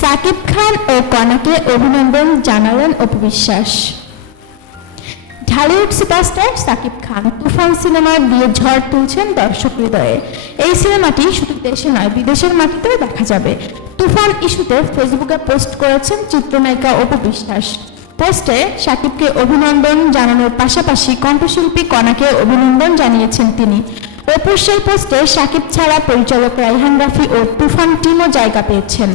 সাকিব খান ও কনাকে অভিনন্দন জানালেন অপবিশ্বাস। ঢালিউড সুপারস্টার সাকিব খান তুফান সিনেমার দিয়ে ঝড় তুলছেন দর্শক হৃদয়ে। এই সিনেমাটি শুধু দেশে নয়, বিদেশের মাটিতেও দেখা যাবে। তুফান ইস্যুতে ফেসবুকে পোস্ট করেছেন চিত্রনায়িকা অপু বিশ্বাস পোস্টে সাকিবকে অভিনন্দন জানানোর পাশাপাশি কণ্ঠশিল্পী কণাকে অভিনন্দন জানিয়েছেন তিনি। অপুর সেই পোস্টে সাকিব ছাড়া পরিচালক রাইহান রাফি ও তুফান টিমও জায়গা পেয়েছেন।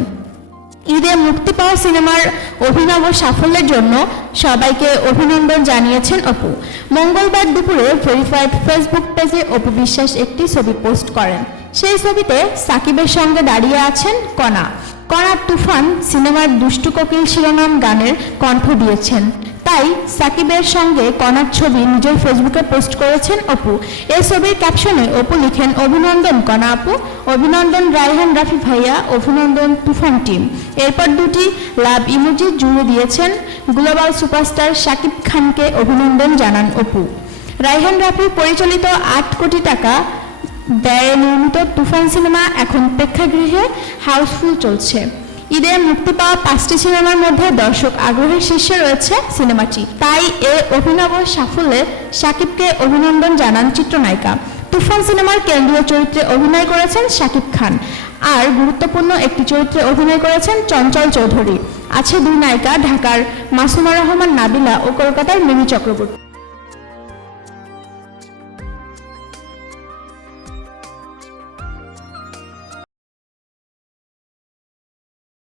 ঈদে মুক্তি পাওয়া সিনেমার অভিনব সাফল্যের জন্য সবাইকে অভিনন্দন জানিয়েছেন অপু। মঙ্গলবার দুপুরে ভেরিফাইড ফেসবুক পেজে অপু বিশ্বাস একটি ছবি পোস্ট করেন। সেই ছবিতে সাকিবের সঙ্গে দাঁড়িয়ে আছেন কণা। কণা তুফান সিনেমার দুষ্টু কোকিল শিরোনাম গানের কণ্ঠ দিয়েছেন। তাই সাকিবের সঙ্গে কণার ছবি নিজের ফেসবুকে পোস্ট করেছেন অপু। এই ছবির ক্যাপশনে অপু লিখেন, অভিনন্দন কণা আপু, অভিনন্দন রায়হান রাফি ভাইয়া, অভিনন্দন তুফান টিম। এরপর দুটি লাভ ইমোজি জুড়ে দিয়েছেন গ্লোবাল সুপারস্টার শাকিব খানকে অভিনন্দন জানান অপু। রায়হান রাফি পরিচালিত আট কোটি টাকা ব্যয়ে নির্মিত তুফান সিনেমা এখন প্রেক্ষাগৃহে হাউসফুল চলছে। ঈদে মুক্তি পাওয়া পাঁচটি সিনেমার মধ্যে দর্শক আগ্রহের শীর্ষে রয়েছে সিনেমাটি। তাই এ অভিনব সাফল্যে সাকিবকে অভিনন্দন জানান চিত্রনায়িকা। তুফান সিনেমার কেন্দ্রীয় চরিত্রে অভিনয় করেছেন শাকিব খান। আর গুরুত্বপূর্ণ একটি চরিত্রে অভিনয় করেছেন চঞ্চল চৌধুরী। আছে দুই নায়িকা ঢাকার মাসুমা রহমান নাবিলা ও কলকাতার মিমি চক্রবর্তী।